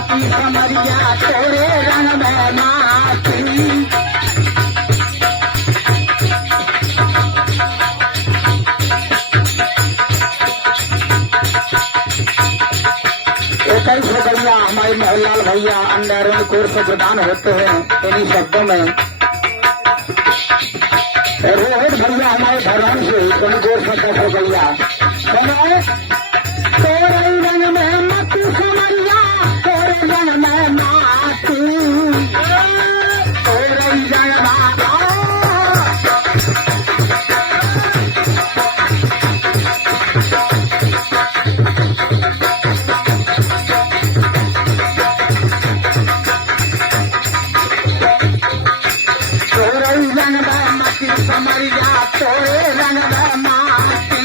माटी समरिया तोरे रंग में माटी। एक ही भैया हमारे मोहनलाल भैया अंदर कोर्स प्रदान होते हैं इन्हीं शब्दों में। रोहित भैया हमारे धर्म से कोर्स हो भैया तोरे रंग में माटी समरिया तोरे रंग में माटी तोरे रंग समरिया तोरे रंग में माटी।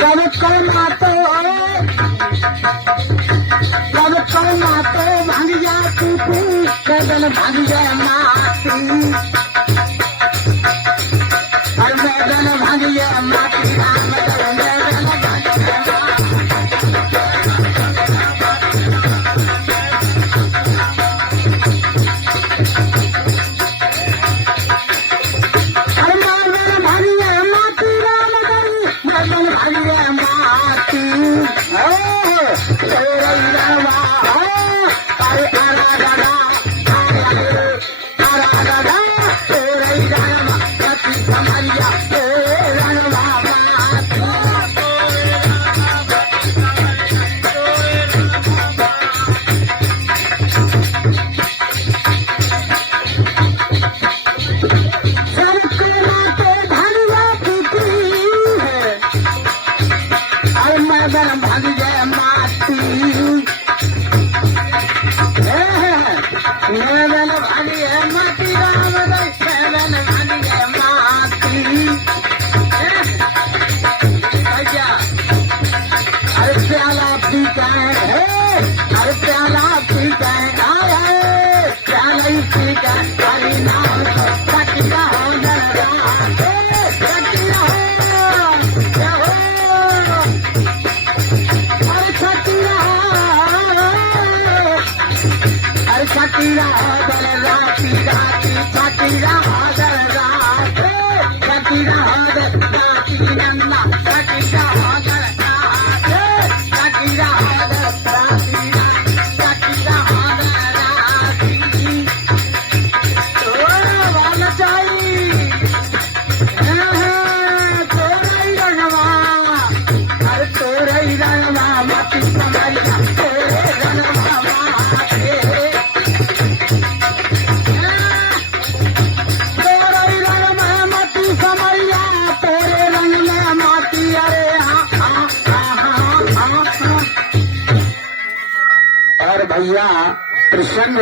सबको मातो भांगिया टूटू मैदन भांगिया माटी हर मैदन भांगिया माटी मैदन मैदन भांगिया माटी मैदन भांगिया माटी राम मैदन भांगिया माटी। भैया अरे प्याला पीता है अरे प्याला पीता है प्याला ही पीता हरी नाम कटिया हो कटिया छठीरा हदर राती राती छठीरा हदर रात छठीरा हदर राती नन्ना छठीरा हदर रात छठीरा हदर राती छठीरा हदर राती वाला चाहिए तोरा ही रंगवा अरे तोरा ही रंगवा माटी समरिया तोरे रंगवा भैया प्रसन्न